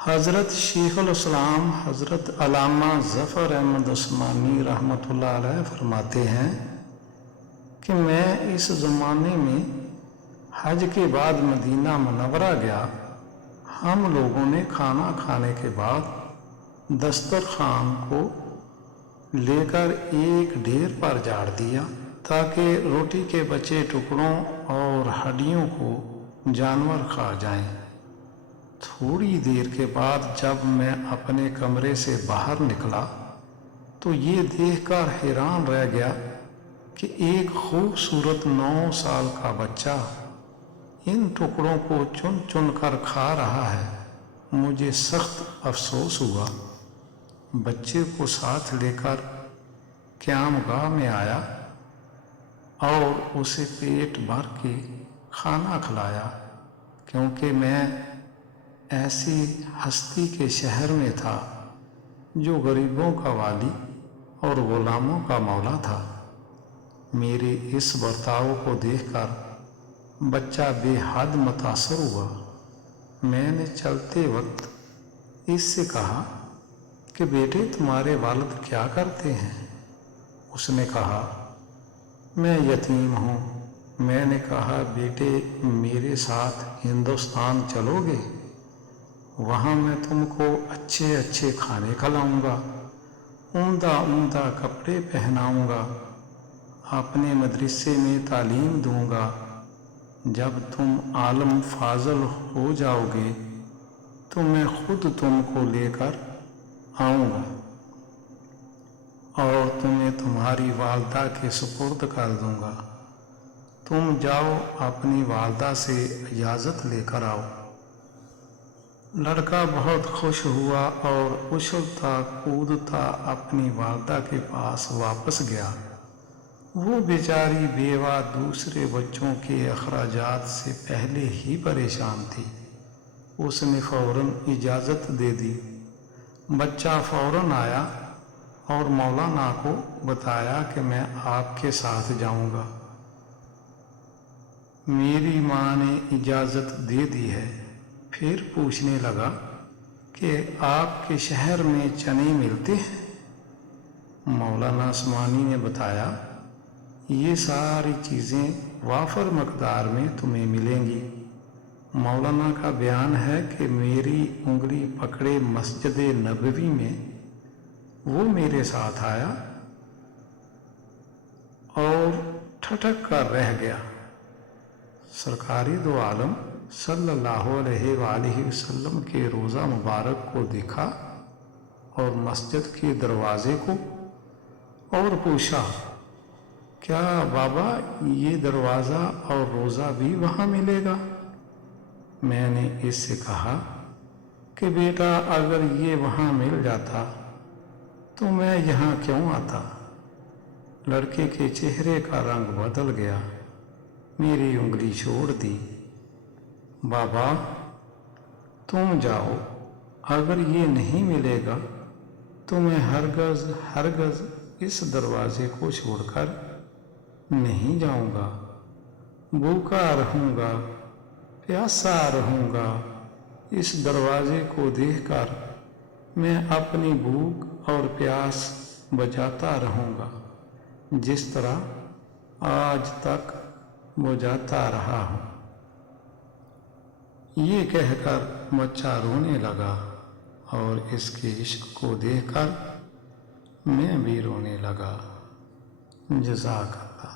हज़रत शेखुल इस्लाम हज़रत अल्लामा ज़फ़र अहमद उस्मानी रहमतुल्लाह अलैह फरमाते हैं कि मैं इस ज़माने में हज के बाद मदीना मुनव्वरा गया। हम लोगों ने खाना खाने के बाद दस्तरखान को लेकर एक ढेर पर झाड़ दिया ताकि रोटी के बचे टुकड़ों और हड्डियों को जानवर खा जाएं। थोड़ी देर के बाद जब मैं अपने कमरे से बाहर निकला तो ये देखकर हैरान रह गया कि एक खूबसूरत 9 साल का बच्चा इन टुकड़ों को चुन चुन कर खा रहा है। मुझे सख्त अफसोस हुआ। बच्चे को साथ लेकर क़यामगाह में आया और उसे पेट भर के खाना खिलाया, क्योंकि मैं ऐसी हस्ती के शहर में था जो गरीबों का वाली और गुलामों का मौला था। मेरे इस बर्ताव को देखकर बच्चा बेहद मुतासर हुआ। मैंने चलते वक्त इससे कहा कि बेटे, तुम्हारे वालिद क्या करते हैं? उसने कहा, मैं यतीम हूँ। मैंने कहा, बेटे, मेरे साथ हिंदुस्तान चलोगे? वहाँ मैं तुमको अच्छे अच्छे खाने खिलाऊंगा, उम्दा उम्दा कपड़े पहनाऊंगा, अपने मदरसे में तालीम दूंगा। जब तुम आलम फाजल हो जाओगे तो मैं खुद तुमको लेकर आऊंगा और तुम्हें तुम्हारी वालदा के सुपुर्द कर दूंगा। तुम जाओ, अपनी वालदा से इजाज़त लेकर आओ। लड़का बहुत खुश हुआ और उछलता कूदता अपनी वालदा के पास वापस गया। वो बेचारी बेवा दूसरे बच्चों के अखराजात से पहले ही परेशान थी। उसने फौरन इजाज़त दे दी। बच्चा फौरन आया और मौलाना को बताया कि मैं आपके साथ जाऊंगा। मेरी माँ ने इजाज़त दे दी है। फिर पूछने लगा कि आपके शहर में चने मिलते हैं? मौलाना उस्मानी ने बताया, ये सारी चीज़ें वाफर मकदार में तुम्हें मिलेंगी। मौलाना का बयान है कि मेरी उंगली पकड़े मस्जिद नबवी में वो मेरे साथ आया और ठठक कर रह गया। सरकारी दो आलम सल्लल्लाहु अलैहि वसल्लम के रोज़ा मुबारक को देखा और मस्जिद के दरवाजे को, और पूछा, क्या बाबा, ये दरवाज़ा और रोज़ा भी वहाँ मिलेगा? मैंने इससे कहा कि बेटा, अगर ये वहाँ मिल जाता तो मैं यहाँ क्यों आता? लड़के के चेहरे का रंग बदल गया। मेरी उंगली छोड़ दी। बाबा, तुम जाओ, अगर ये नहीं मिलेगा तो मैं हरगज़ इस दरवाजे को छोड़कर नहीं जाऊंगा। भूखा रहूंगा, प्यासा रहूंगा। इस दरवाजे को देखकर मैं अपनी भूख और प्यास बुझाता रहूंगा, जिस तरह आज तक बुझाता रहा हूँ। ये कहकर बच्चा रोने लगा और इसके इश्क को देखकर मैं भी रोने लगा। जज़ाकल्लाह।